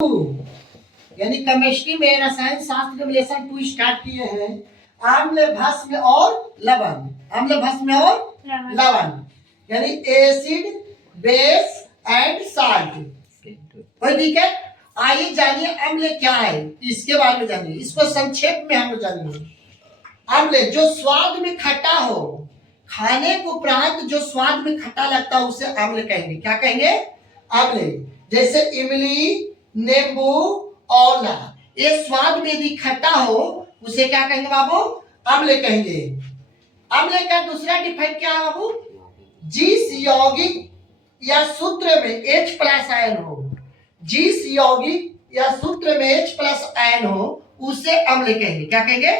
यानी केमिस्ट्री में रसायन शास्त्र में लेसन 2 स्टार्ट किए हैं। आम्ल भस्म और लवण, आम्ल भस्म और लवण यानी एसिड बेस एंड साल्ट। कोई दिक्कत? आइए जानिए अम्ल क्या है, इसके बारे में जानिए। इसको संक्षेप में हम जानिए। अम्ल जो स्वाद में खट्टा हो, खाने के उपरांत जो स्वाद में खट्टा लगता है उसे अम्ल कहेंगे। क्या कहेंगे? अम्ल। जैसे इमली, नींबू, औला, ये स्वाद में यदि खट्टा हो उसे क्या कहेंगे बाबू? अम्ल कहेंगे। अम्ल का दूसरा डिफाइन क्या है बाबू? जिस यौगिक या सूत्र में H प्लस आयन हो, जिस यौगिक या सूत्र में H प्लस आयन हो उसे अम्ल कहेंगे। क्या कहेंगे?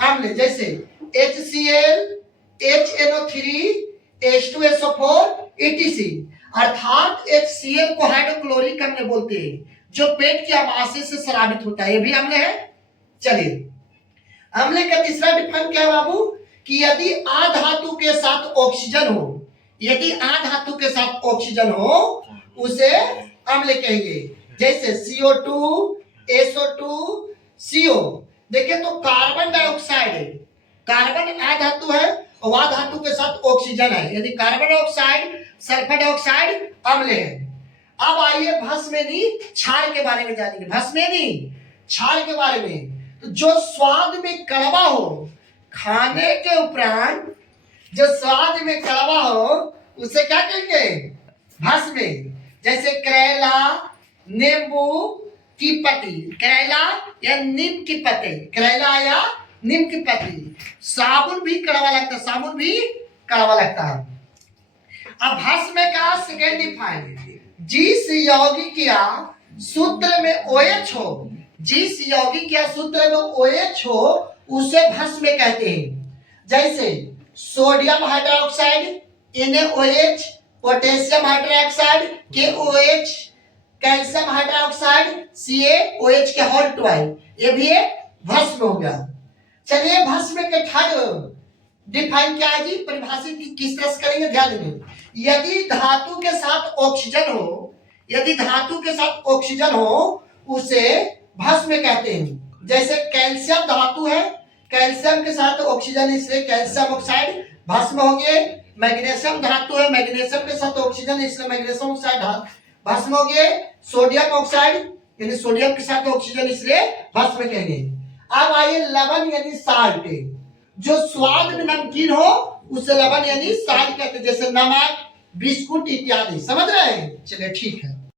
अम्ल। जैसे HCl, HNO3, H2SO4 etc। अर्थात HCl को हाइड्रोक्लोरिक अम्ल बोलते हैं, जो पेट की आमाशय से स्रावित होता है, ये भी अम्ल है। चलिए, अम्ल का तीसरा डिफाइन क्या है बाबू? कि यदि अधातु के साथ ऑक्सीजन हो, यदि अधातु के साथ ऑक्सीजन हो उसे अम्ल कहेंगे। जैसे CO2, SO2, CO। देखिए तो कार्बन डाइऑक्साइड है, कार्बन अधातु है और अधातु के साथ ऑक्सीजन है, यदि कार्बन डाइऑक्साइड, सल्फर डाइऑक्साइड अम्ल है। अब आइए भस्मेनी क्षार के बारे में जानेंगे। भस्मेनी क्षार के बारे में, तो जो स्वाद में कड़वा हो, खाने के उपरांत जो स्वाद में कड़वा हो उसे क्या कहेंगे? भस्म। जैसे करेला, नींबू की पत्ती, करेला या नीम की पत्ती, करेला या नीम की पत्ती। साबुन भी कड़वा लगता है, साबुन भी कड़वा लगता है। अब भस्म का सेकेंड डिफाइन, जिस यौगिक या सूत्र में OH हो, जिस यौगिक या सूत्र में OH हो उसे भस्म कहते हैं। जैसे sodium hydroxide NaOH, potassium hydroxide KOH, calcium hydroxide CaOH के होल 12, ये भी एक भस्म हो गया। चलिए भस्म के थर्ड डिफाइन क्या है जी? परिभाषित किस तरह से करेंगे, ध्यान देंगे। यदि धातु के साथ ऑक्सीजन हो, यदि धातु के साथ ऑक्सीजन हो उसे भस्म कहते हैं। जैसे कैल्शियम धातु है, कैल्शियम के साथ ऑक्सीजन इसलिए कैल्शियम ऑक्साइड भस्म हो गए। मैग्नीशियम धातु है, मैग्नीशियम के साथ ऑक्सीजन इसलिए मैग्नीशियम ऑक्साइड भस्म हो गए। सोडियम ऑक्साइड यानी सोडियम के साथ ऑक्सीजन इसलिए भस्म कहेंगे। अब आइए लवण यानी साल्ट, जो स्वाद में नमकीन हो उसे लवण यानी साल्ट कहते हैं, जैसे नमक, बिस्कुट इत्यादि। समझ रहे हैं? चलिए ठीक है।